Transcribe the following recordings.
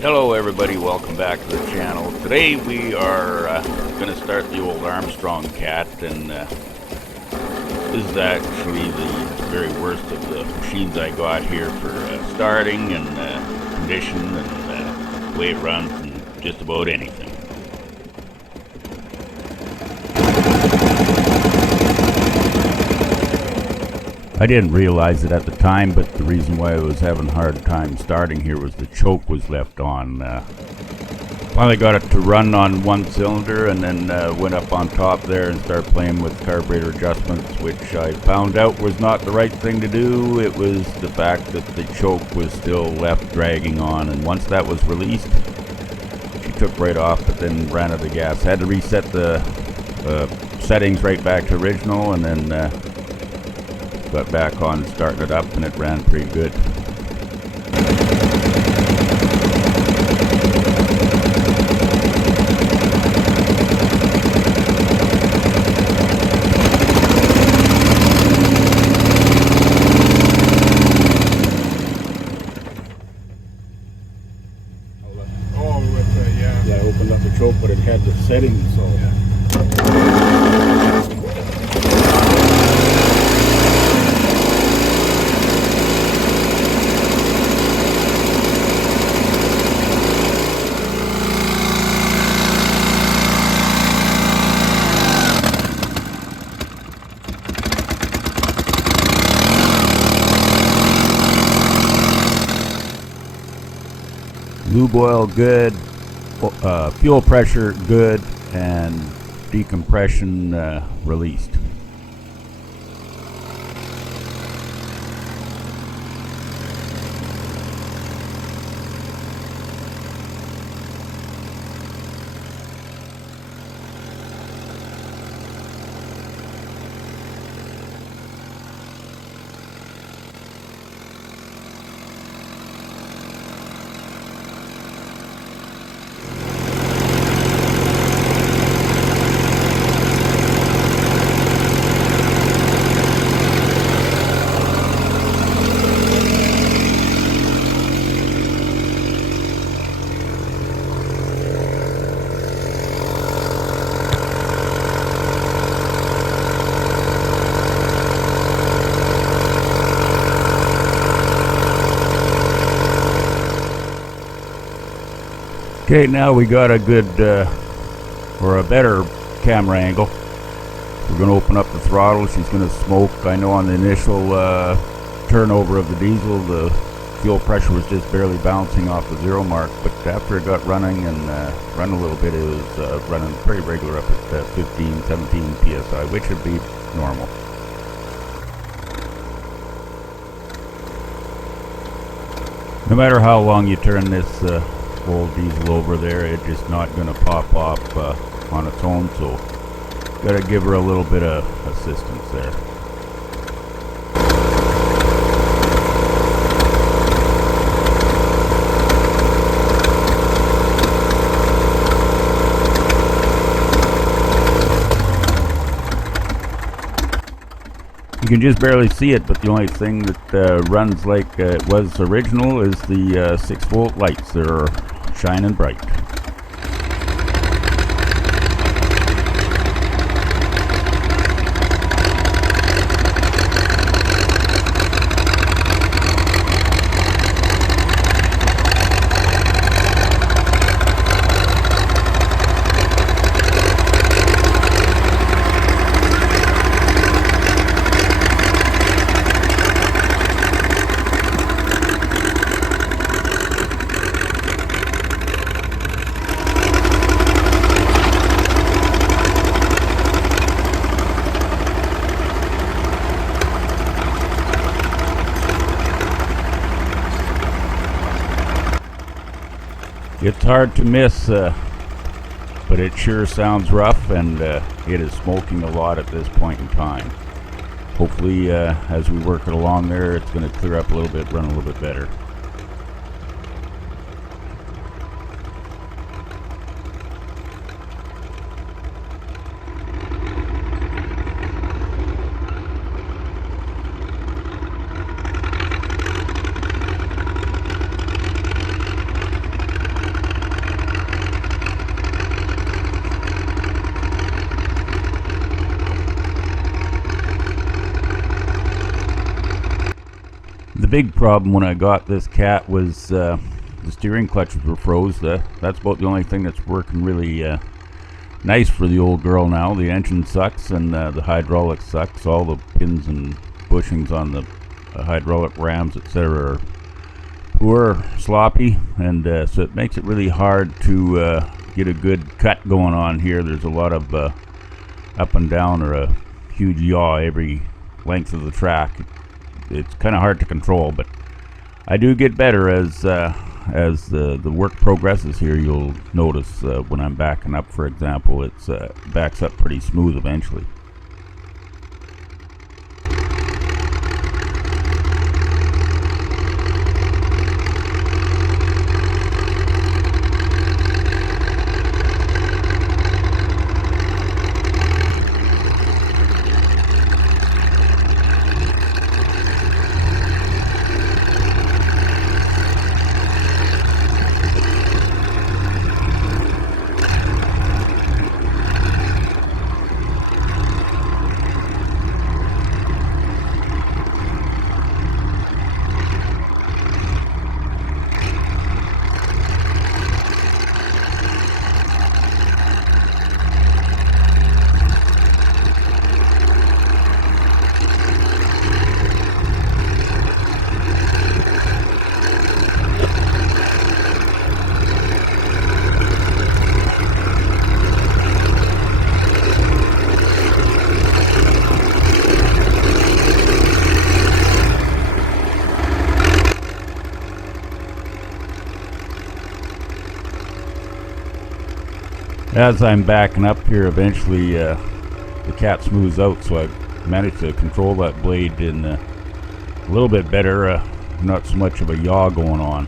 Hello everybody, welcome back to the channel. Today we are going to start the old Armstrong Cat, and this is actually the very worst of the machines I got here for starting and condition and the way it runs and just about anything. I didn't realize it at the time, but the reason why I was having a hard time starting here was the choke was left on. Finally got it to run on one cylinder, and then went up on top there and started playing with carburetor adjustments, which I found out was not the right thing to do. It was the fact that the choke was still left dragging on, and once that was released, she took right off, but then ran out of gas. Had to reset the settings right back to original, and then got back on, starting it up, and it ran pretty good. Yeah, I opened up the choke, but it had the settings, so. Yeah. Lube oil good, fuel pressure good, and decompression released. Okay, now we got a good, or a better camera angle. We're going to open up the throttle. She's going to smoke. I know on the initial turnover of the diesel, the fuel pressure was just barely bouncing off the zero mark, but after it got running and run a little bit, it was running pretty regular up at 15, 17 psi, which would be normal. No matter how long you turn this old diesel over there, it's just not going to pop off on its own, so got to give her a little bit of assistance there. You can just barely see it, but the only thing that runs like it was original is the 6-volt lights. They're shining bright. It's hard to miss, but it sure sounds rough, and it is smoking a lot at this point in time. Hopefully, as we work it along there, it's going to clear up a little bit, run a little bit better. big problem when I got this Cat was the steering clutches were froze. That's about the only thing that's working really nice for the old girl now. The engine sucks and the hydraulic sucks. All the pins and bushings on the hydraulic rams, etc., are poor, sloppy, and so it makes it really hard to get a good cut going on here. There's a lot of up and down, or a huge yaw every length of the track. It's kind of hard to control, but I do get better as the work progresses here. You'll notice when I'm backing up, for example, it's backs up pretty smooth eventually. As I'm backing up here, eventually the Cat smooths out, so I managed to control that blade in a little bit better, not so much of a yaw going on.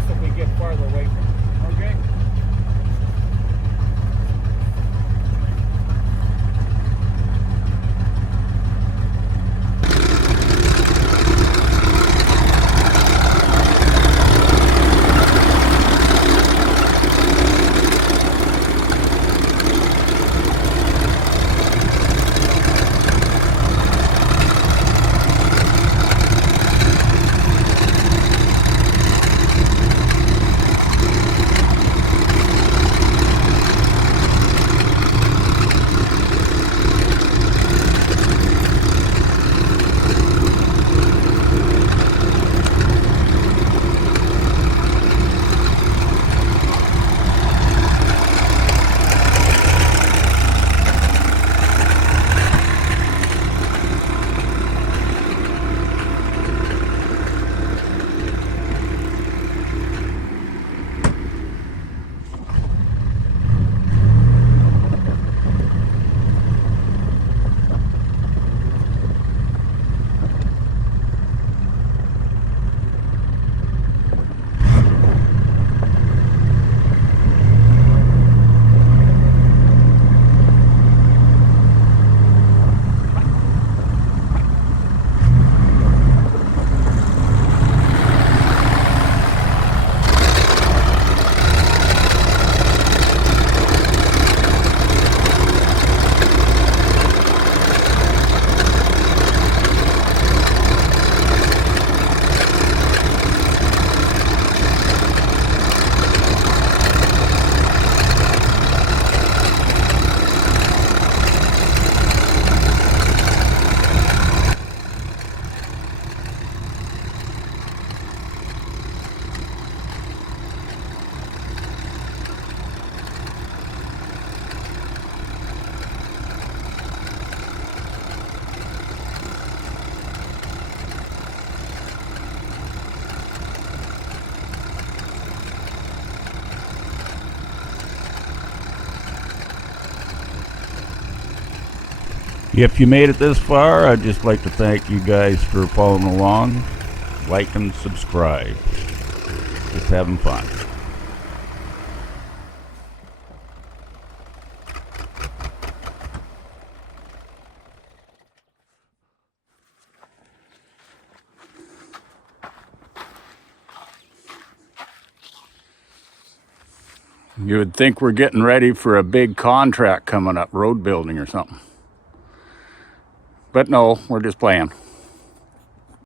gas if we get farther away from it. Okay? If you made it this far, I'd just like to thank you guys for following along. Like and subscribe. Just having fun. You would think we're getting ready for a big contract coming up, road building or something. But no, we're just playing.